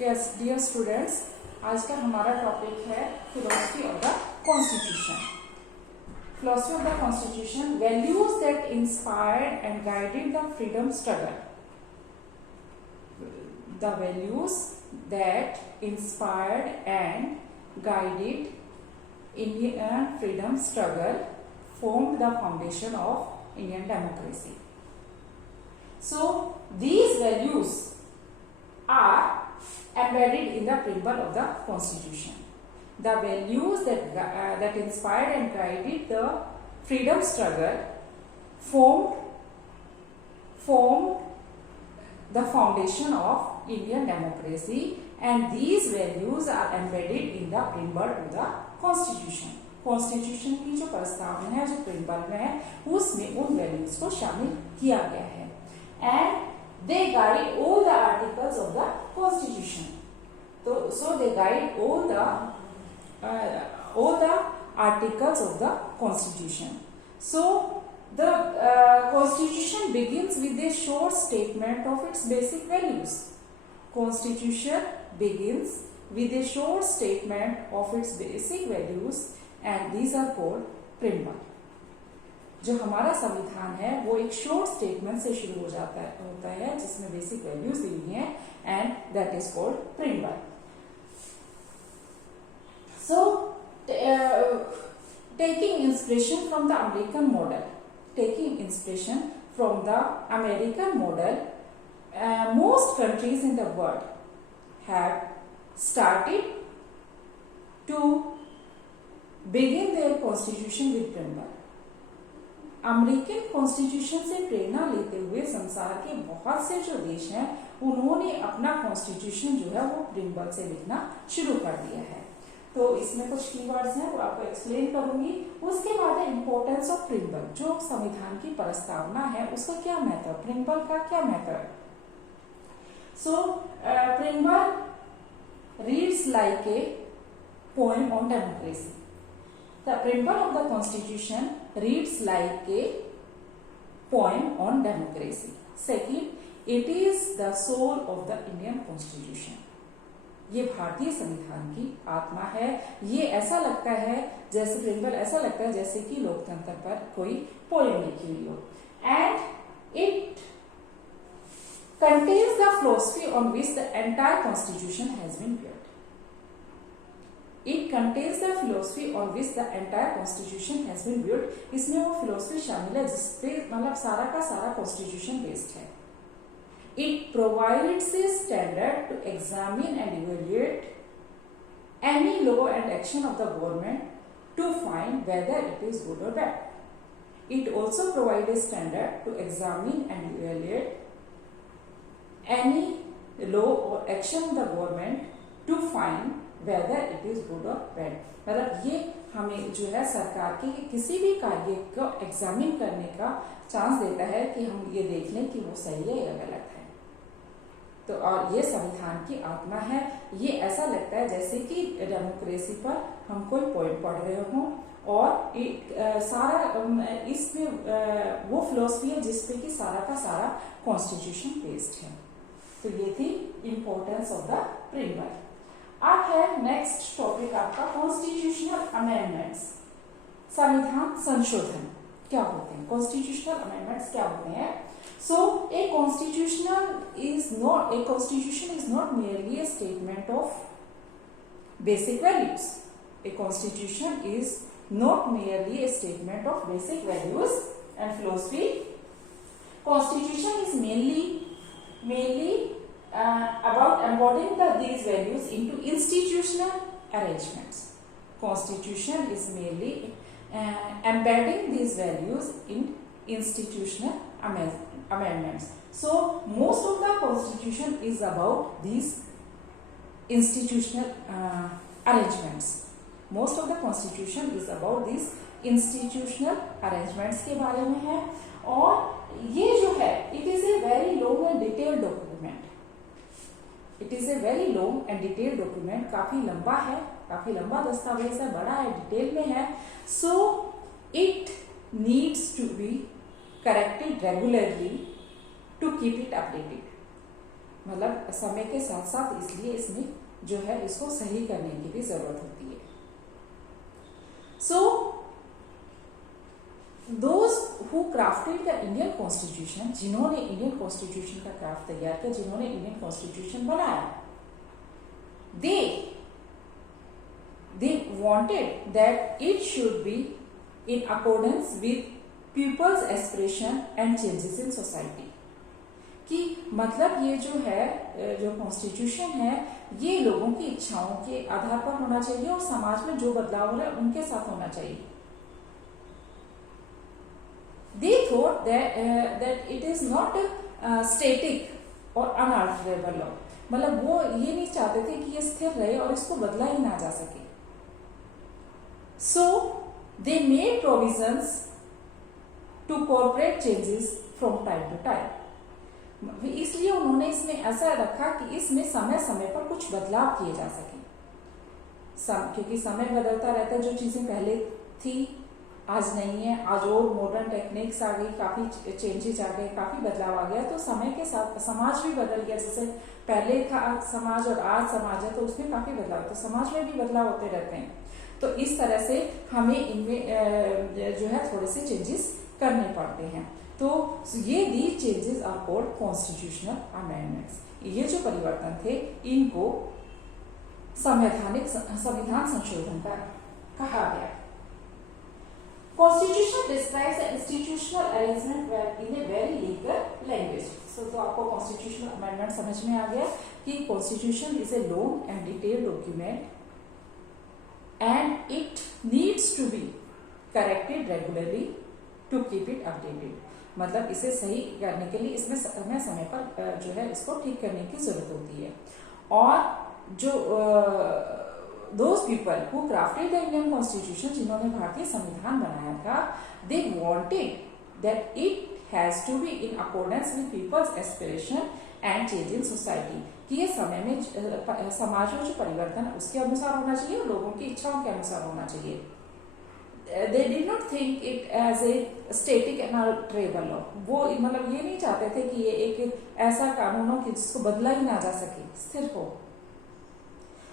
Dear students, आज का हमारा टॉपिक है philosophy of the constitution. Philosophy of the constitution, values that inspired and guided the freedom struggle. The values that inspired and guided Indian freedom struggle formed the foundation of Indian democracy. So these values are embedded in the preamble of the Constitution. The values that inspired and guided the freedom struggle formed the foundation of Indian democracy, and these values are embedded in the preamble of the Constitution. Constitution की जो प्रस्तावना है, जो preamble में है, उसमें उन values को शामिल किया गया है. And they guide all the articles of the constitution. तो so they guide all the articles of the constitution. So the constitution begins with a short statement of its basic values. Constitution begins with a short statement of its basic values, and these are called preamble. जो हमारा संविधान है वो एक short statement से शुरू होता है जिसमें बेसिक वैल्यूज दी हुई हैं, and that is called preamble. So taking inspiration from the American model, most countries in the world have started to begin their constitution with preamble. American constitution से प्रेरणा लेते हुए संसार के बहुत से जो देश हैं, उन्होंने अपना कॉन्स्टिट्यूशन जो है वो प्रिम्बल से लिखना शुरू कर दिया है. तो इसमें कुछ कीवर्ड्स हैं वो आपको एक्सप्लेन करूंगी. उसके बाद इंपॉर्टेंस ऑफ प्रिम्बल. जो संविधान की प्रस्तावना है उसका क्या मेथड, प्रिम्बल का क्या method. So preamble reads like a poem on democracy. The preamble of the Constitution reads like a poem on democracy. Second, it is the soul of the Indian Constitution. ये भारतीय संविधान की आत्मा है. ये ऐसा लगता है जैसे प्रिम्बल ऐसा लगता है जैसे कि लोकतंत्र पर कोई पोएम लिखी हुई हो. And it contains the philosophy on which the entire constitution has been built. It contains the philosophy on which the entire constitution has been built. इसमें वो philosophy शामिल है जिसपे मतलब सारा का सारा constitution based है. It provides a standard to examine and evaluate any law and action of the government to find whether it is good or bad. It also provides a standard to examine and evaluate any law or action of the government to find whether it is good or bad. मतलब ये हमें जो है सरकार के किसी भी कार्य को एग्जामिन करने का चांस देता है कि हम ये देख लें कि वो सही है या गलत है. तो और ये संविधान की आत्मा है. ये ऐसा लगता है जैसे कि डेमोक्रेसी पर हम कोई पॉइंट पढ़ रहे हों, और सारा इसमें वो फिलोसफी है जिसपे कि सारा का सारा कॉन्स्टिट्यूशन बेस्ड है. तो ये थी इंपॉर्टेंस ऑफ द प्रिम्बल. अब है नेक्स्ट टॉपिक आपका कॉन्स्टिट्यूशनल अमेंडमेंट्स. संविधान संशोधन क्या होते हैं, कॉन्स्टिट्यूशनल अमेंडमेंट्स क्या होते हैं. So a constitution is not merely a statement of basic values. A constitution is not merely a statement of basic values and philosophy. Constitution is mainly about embodying these values into institutional arrangements. Constitution is merely embedding these values in institutional amendments. So most of the Constitution is about these institutional arrangements. Most of the Constitution is about these institutional arrangements के बारे में है. और ये जो है it is a very long and detailed document. It is a very long and detailed document. काफी लंबा है, काफी लंबा दस्तावेज है, बड़ा है, डिटेल में है. So it needs to be corrected regularly to keep it updated. मतलब समय के साथ साथ, इसलिए इसमें जो है इसको सही करने की भी जरूरत होती है। So those who crafted the Indian constitution, जिन्होंने इंडियन कॉन्स्टिट्यूशन का क्राफ्ट तैयार किया, जिन्होंने इंडियन कॉन्स्टिट्यूशन बनाया, they wanted that it should be in accordance with people's aspiration and changes in society। कि मतलब ये जो है, जो कॉन्स्टिट्यूशन है, ये लोगों की इच्छाओं के आधार पर होना चाहिए और समाज में जो बदलाव हो रहा है उनके साथ होना चाहिए। They thought that it is not static or unalterable law, मतलब वो ये नहीं चाहते थे कि ये स्थिर रहे और इसको बदला ही ना जा सके। So they made provisions to corporate changes from time to time। इसलिए उन्होंने इसमें ऐसा रखा कि इसमें समय समय पर कुछ बदलाव किए जा सके, क्योंकि समय बदलता रहता है। जो चीजें पहले थी आज नहीं है, आज और मॉडर्न टेक्निक्स आ गई, काफी चेंजेस आ गए, काफी बदलाव आ गया, तो समय के साथ समाज भी बदल गया। जैसे पहले था समाज और आज समाज है, तो उसमें काफी बदलाव, तो समाज में भी बदलाव होते रहते हैं। तो इस तरह से हमें इनमें जो है थोड़े से चेंजेस करने पड़ते हैं। तो ये the changes are called constitutional amendments. ये जो परिवर्तन थे इनको संविधान संशोधन का कहा गया। Constitution describes the institutional arrangement in a very legal language। तो आपको constitutional amendment समझ में आ गया कि constitution is a long and detailed document and it needs to be corrected regularly to keep it updated। मतलब इसे सही करने के लिए इसमें समय पर जो है इसको ठीक करने की जरूरत होती है। और जो those people who crafted the Indian Constitution, जिन्होंने भारतीय संविधान बनाया था, they wanted that it has to be in accordance with people's aspiration and change in society। कि ये समय में समाज में जो परिवर्तन है उसके अनुसार होना चाहिए और लोगों की इच्छाओं के अनुसार होना चाहिए। They did not think it as a static and unalterable law। वो मतलब ये नहीं चाहते थे कि ये एक ऐसा कानून हो कि जिसको बदला ही ना जा सके, स्थिर हो।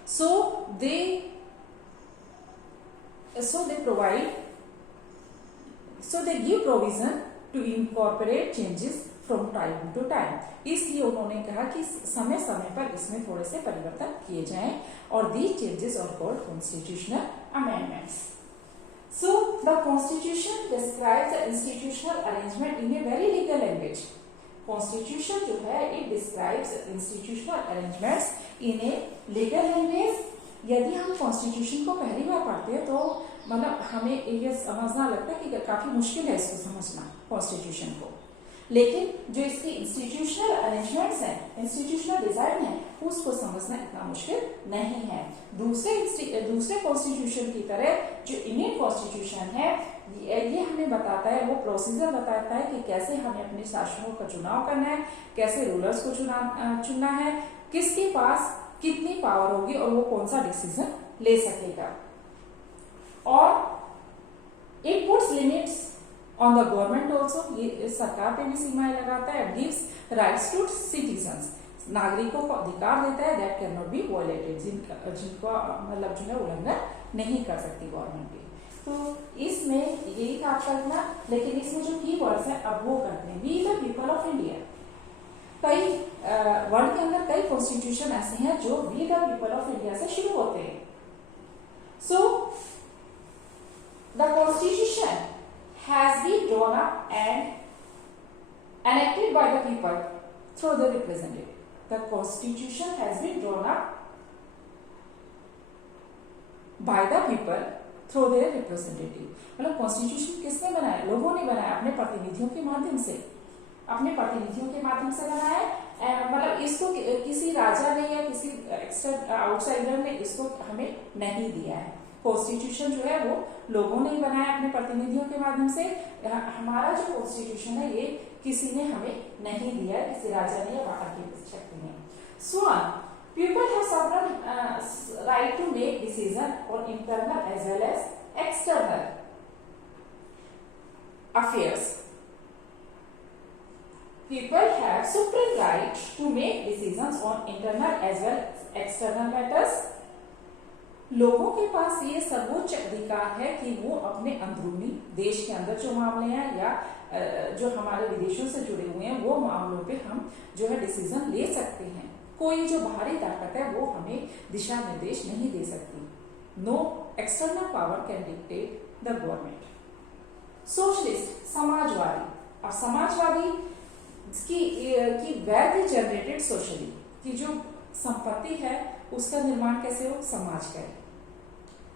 So they give provision to incorporate changes from time to time। इसलिए उन्होंने कहा कि समय समय पर इसमें थोड़े से परिवर्तन किए जाएं और these changes are called constitutional amendments। So the constitution describes the institutional arrangement in a very legal language। Constitution जो है it describes institutional arrangements in a legal language। यदि हम कॉन्स्टिट्यूशन को पहली बार पढ़ते हैं तो मतलब हमें ये समझना लगता है कि काफी मुश्किल है इसको समझना कॉन्स्टिट्यूशन को, लेकिन जो इसकी इंस्टीट्यूशनल अरेंजमेंट्स हैं, इंस्टीट्यूशनल डिजाइन है, उसको समझना इतना मुश्किल नहीं है। दूसरे कॉन्स्टिट्यूशन की तरह जो इंडियन कॉन्स्टिट्यूशन है ये हमें बताता है, वो प्रोसीजर बताता है कि कैसे हमें अपने शासकों का चुनाव करना है, कैसे रूलर्स को चुनना है, किसके पास कितनी पावर होगी और वो कौन सा डिसीजन ले सकेगा। और it puts limits on the government also, ये सरकार पे भी सीमाएं लगाता है। गिव्स राइट्स टू सिटीजन्स, नागरिकों को अधिकार देता है that can not B violated, जिनको मतलब जो है उल्लंघन नहीं कर सकती गवर्नमेंट की। तो इसमें यही था आपका इतना, लेकिन इसमें जो की वर्ड्स है अब वो करते हैं। We the people of India. कई वर्ल्ड के अंदर कई कॉन्स्टिट्यूशन ऐसे हैं जो we the people of India से शुरू होते हैं। So the constitution has been drawn up and enacted by the people through the representative। The constitution has been drawn up by the people through their representative। मतलब constitution किसने बनाया? लोगों ने बनाया, अपने प्रतिनिधियों के माध्यम से, अपने प्रतिनिधियों के माध्यम से बनाया। मतलब इसको किसी राजा ने या किसी आउटसाइडर ने इसको हमें नहीं दिया है। कॉन्स्टिट्यूशन जो है वो लोगों ने बनाया अपने प्रतिनिधियों के माध्यम से। हमारा जो कॉन्स्टिट्यूशन है ये किसी ने हमें नहीं दिया, किसी राजा ने या बाहर की शक्ति ने। Swan, people have sovereign right to make decision on internal as well as external affairs। people have supreme right to make decisions on internal as well as external matters. लोगों के पास ये सर्वोच्च अधिकार है कि वो अपने अंदरूनी देश के अंदर जो मामले हैं या जो हमारे विदेशों से जुड़े हुए हैं वो मामलों पे हम जो है डिसीजन ले सकते हैं। कोई जो बाहरी ताकत है वो हमें दिशा निर्देश नहीं दे सकती। No external power can dictate the government. Socialist समाजवादी, और समाजवादी की वैल्यू जनरेटेड सोशली की जो संपत्ति है उसका निर्माण कैसे हो, समाज करे,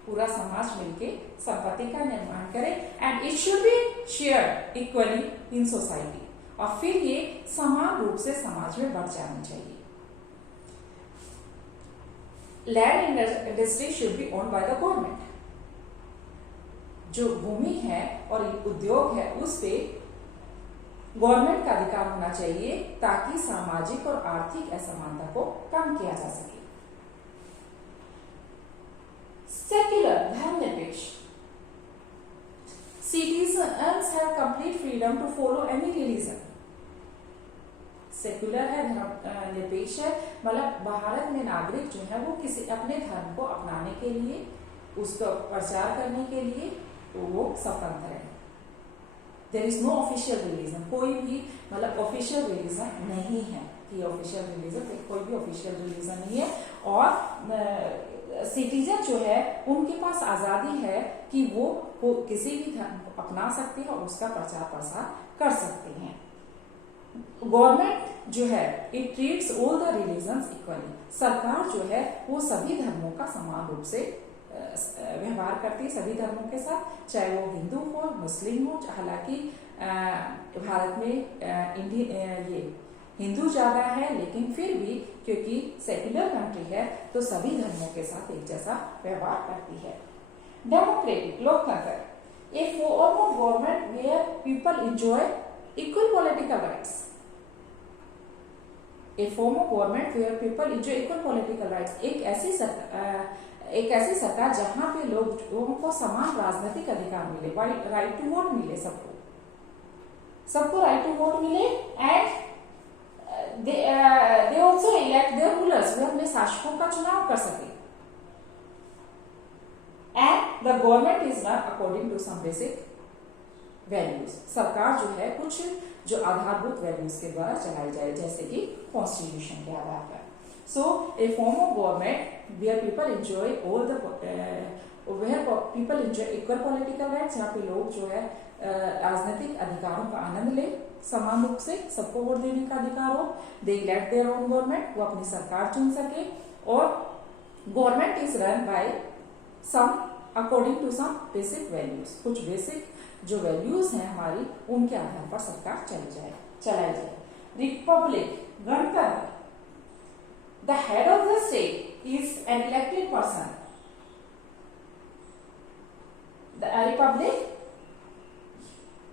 पूरा समाज मिलके संपत्ति का निर्माण करे and it should be shared equally in society, और फिर ये समान रूप से समाज में बढ़ जानी चाहिए। Land industry should be owned by the government. जो भूमि है और उद्योग है उस पे गवर्नमेंट का अधिकार होना चाहिए ताकि सामाजिक और आर्थिक असमानता को कम किया जा सके। सेक्युलर धर्मनिरपेक्ष, citizens have complete freedom to follow any religion. Secular है, धर्मनिरपेक्ष है, मतलब भारत में नागरिक जो है वो किसी अपने धर्म को अपनाने के लिए, उसका प्रचार करने के लिए तो वो स्वतंत्र है। There is no official religion, कोई भी मतलब ऑफिशियल रिलीजन नहीं है कि ऑफिशियल रिलीजन, कोई भी ऑफिशियल रिलीजन नहीं है। और सिटीजन जो है उनके पास आजादी है कि वो किसी भी धर्म को अपना सकते हैं और उसका प्रचार प्रसार कर सकते हैं। गवर्नमेंट जो है it treats all the religions equally. सरकार जो है वो सभी धर्मों का समान रूप से व्यवहार करती है, सभी धर्मों के साथ, चाहे वो हिंदू हो, मुस्लिम हो। हालांकि भारत में ये हिंदू ज्यादा है, लेकिन फिर भी क्योंकि सेक्युलर कंट्री है तो सभी धर्मों के साथ एक जैसा व्यवहार करती है। डेमोक्रेटिक लोकतंत्र, a form of government where people enjoy equal political rights. A form of government where people enjoy equal political rights, एक ऐसी सरकार जहां पे लोगों को समान राजनीतिक अधिकार मिले, राइट टू वोट मिले, सबको राइट टू वोट मिले and they also elect their rulers, वे अपने शासकों का चुनाव कर सके। And the government is run according to some basic values। सरकार जो है कुछ जो आधारभूत वैल्यूज के द्वारा चलाई जाए, जैसे कि कॉन्स्टिट्यूशन के आधार पर। So a form of government where people enjoy all the where people enjoy equal political rights, जहाँ पे लोग जो है राजनीतिक अधिकारों का आनंद ले, समान रूप से सबको वोट देने का अधिकार हो। They elect their own government, वो अपनी सरकार चुन सके, और government is run by some according to some basic values. कुछ बेसिक जो वैल्यूज हैं हमारी, उनके आधार पर सरकार चलाई जाए। रिपब्लिक गणतंत्र, the head of the state is an elected person.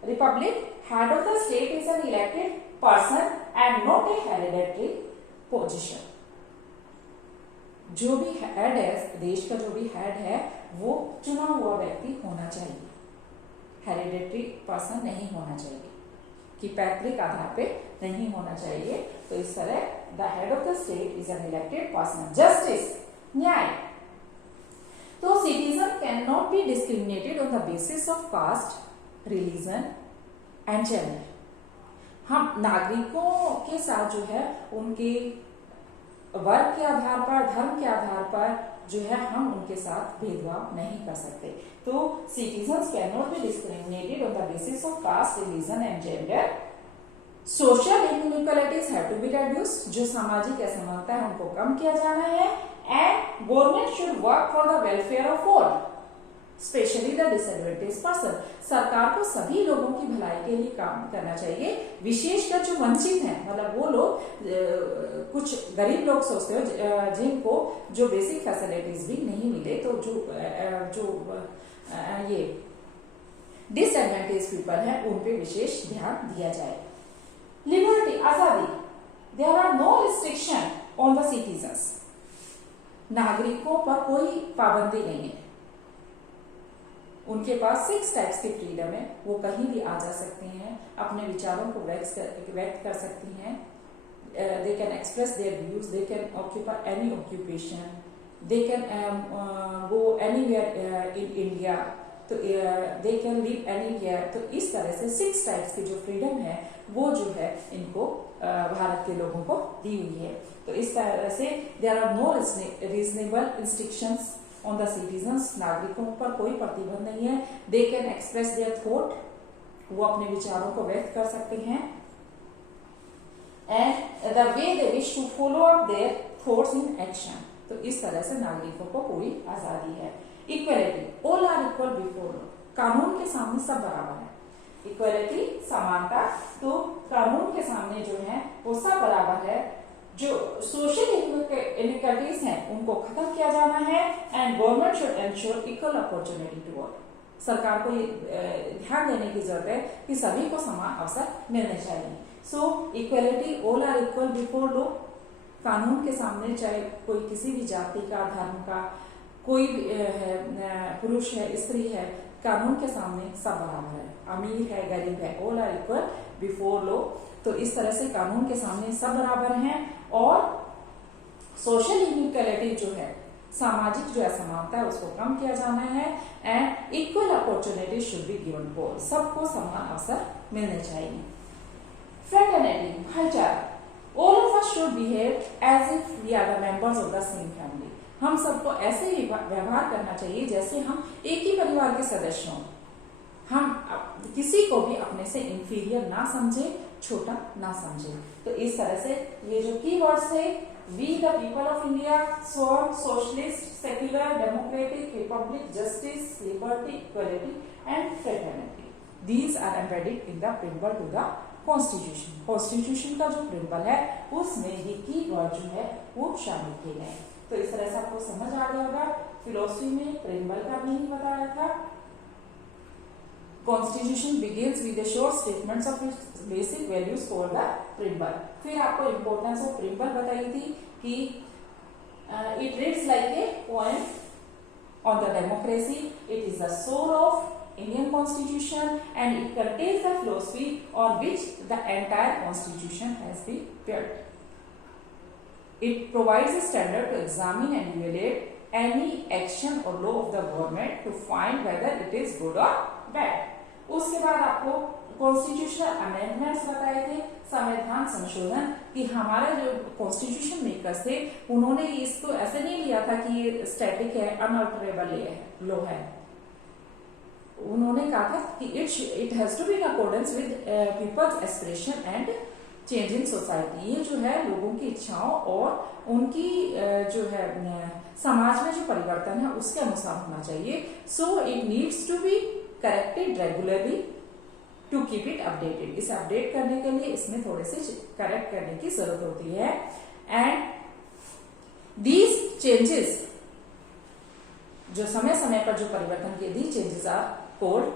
Republic, head of the state is an elected person and not a hereditary position। जो भी हेड है, देश का जो भी हेड है वो चुना हुआ व्यक्ति होना चाहिए, हेरिडेटरी पर्सन नहीं होना चाहिए, कि पैतृक आधार पे नहीं होना चाहिए। तो इस तरह the head of the state is an elected person. Justice, न्याय, तो citizen can not be discriminated on the basis of caste, religion and gender. हम नागरिकों के साथ जो है उनके वर्ग के आधार पर, धर्म के आधार पर जो है हम उनके साथ भेदभाव नहीं कर सकते। तो citizens can not be discriminated on the basis of caste, religion and gender. Social inequalities have to be reduced, जो सामाजिक असमानता है उनको कम किया जाना है। And government should work for the welfare of all, specially the disadvantage person. सरकार को सभी लोगों की भलाई के लिए काम करना चाहिए, विशेषकर जो वंचित हैं, मतलब वो लोग, कुछ गरीब लोग सोचते हो जिनको जो बेसिक फैसिलिटीज भी नहीं मिले, तो जो ये डिसएडवांटेज पीपल है उन पे विशेष ध्यान दिया जाए। लिबर्टी, आजादी, there are no restriction on the citizens. नागरिकों पर कोई पाबंदी नहीं है, उनके पास 6 टाइप्स की फ्रीडम है, वो कहीं भी आ जा सकते हैं, अपने विचारों को व्यक्त कर सकती हैं, they can express their views, they can occupy any occupation, they can go anywhere in India, तो they can live anywhere। तो इस तरह से 6 टाइप्स की जो फ्रीडम है वो जो है इनको भारत के लोगों को दी हुई है। तो इस तरह से there are no reasonable restrictions on the citizens, नागरिकों पर कोई प्रतिबंध नहीं है। They can express their thought, वो अपने विचारों को व्यक्त कर सकते हैं, and the way they wish to follow up their thoughts in action. तो इस तरह से नागरिकों को पूरी आजादी है। Equality, all are equal before law, कानून के सामने सब बराबर है। इक्वलिटी, समानता, तो कानून के सामने जो है वो सब बराबर है। जो सोशल इनइक्वालिटीज हैं उनको खत्म किया जाना है, and government should ensure equal opportunity to all. सरकार को ये ध्यान देने की जरूरत है कि सभी को समान अवसर मिलने चाहिए। So equality, all are equal before law, कानून के सामने चाहे कोई किसी भी जाति का, धर्म का, कोई है, पुरुष है, स्त्री है, कानून के सामने सब बराबर है, अमीर है, गरीब है, all are equal before law. तो इस तरह से कानून के सामने सब बराबर हैं। और सोशल इनइक्वालिटी जो है, सामाजिक जो असमानता है उसको कम किया जाना है, and equal opportunity should be given for, सबको समान अवसर मिलने चाहिए। फ्रेटर्निटी, भाईचारा, all of us should behave as if we are the members of the same family. हम सबको ऐसे ही व्यवहार करना चाहिए जैसे हम एक ही परिवार के सदस्य हों। हम किसी को भी अपने से इंफीरियर ना समझे, छोटा ना समझे। तो इस तरह से ये जो कीवर्ड्स है, we the people of India, sovereign, socialist, secular, democratic, republic, justice, liberty, equality and fraternity, these are embedded in the preamble to the constitution. Constitution का जो प्रिम्बल है उसमें ये कीवर्ड जो है वो शामिल किए गए। तो इस तरह से आपको समझ आ गया होगा। फिलोसफी में प्रिम्बल का नहीं बताया था। Constitution begins with the short statements of its basic values for the preamble। फिर आपको importance of preamble बताई थी कि it reads like a poem on the democracy, it is the soul of Indian Constitution and it contains the philosophy on which the entire Constitution has been built। It provides a standard to examine and evaluate any action or law of the government to find whether it is good or bad। उसके बाद आपको constitutional amendments बताए थे, संविधान संशोधन, कि हमारे जो कॉन्स्टिट्यूशन मेकर्स थे उन्होंने इसको ऐसे नहीं लिया था कि ये स्टैटिक है, अनअल्टरेबल लॉ है। उन्होंने कहा था कि it has to be in accordance with people's aspiration and change in society. ये जो है लोगों की इच्छाओं और उनकी जो है समाज में जो परिवर्तन है उसके अनुसार होना चाहिए। So it needs to be corrected regularly to keep it updated. इसे अपडेट करने के लिए इसमें थोड़े से करेक्ट करने की जरूरत होती है। एंड दीज चेंजेस, जो समय समय पर जो परिवर्तन किए, these changes are called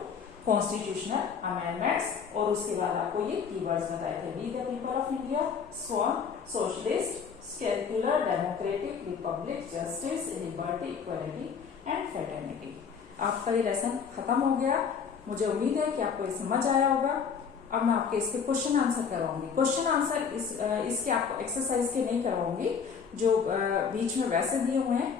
constitutional amendments. और उसके बाद आपको ये कीवर्ड्स बताए थे, we the people of India, sovereign, socialist, secular, democratic, republic, justice, liberty, equality and fraternity. आपका ये लेसन खत्म हो गया। मुझे उम्मीद है कि आपको ये समझ आया होगा। अब मैं आपके इसके क्वेश्चन आंसर करवाऊंगी। क्वेश्चन आंसर इसके आपको एक्सरसाइज के नहीं करवाऊंगी, जो बीच में वैसे दिए हुए हैं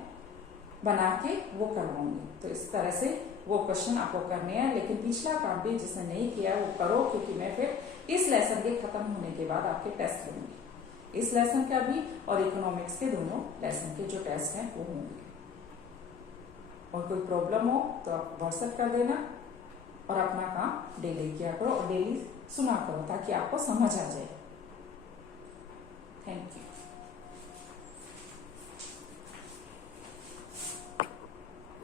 बना के वो करवाऊंगी। तो इस तरह से वो क्वेश्चन आपको करने हैं, लेकिन पिछला काम भी जिसने नहीं किया वो करो, क्योंकि मैं फिर इस लेसन के खत्म होने के बाद आपके टेस्ट लूंगी। इस लेसन का भी और इकोनॉमिक्स के दोनों लेसन के जो टेस्ट हैं वो होंगे। और कोई प्रॉब्लम हो तो आप व्हाट्सएप कर देना और अपना काम डेली किया करो और डेली सुना करो ताकि आपको समझ आ जाए। Thank you.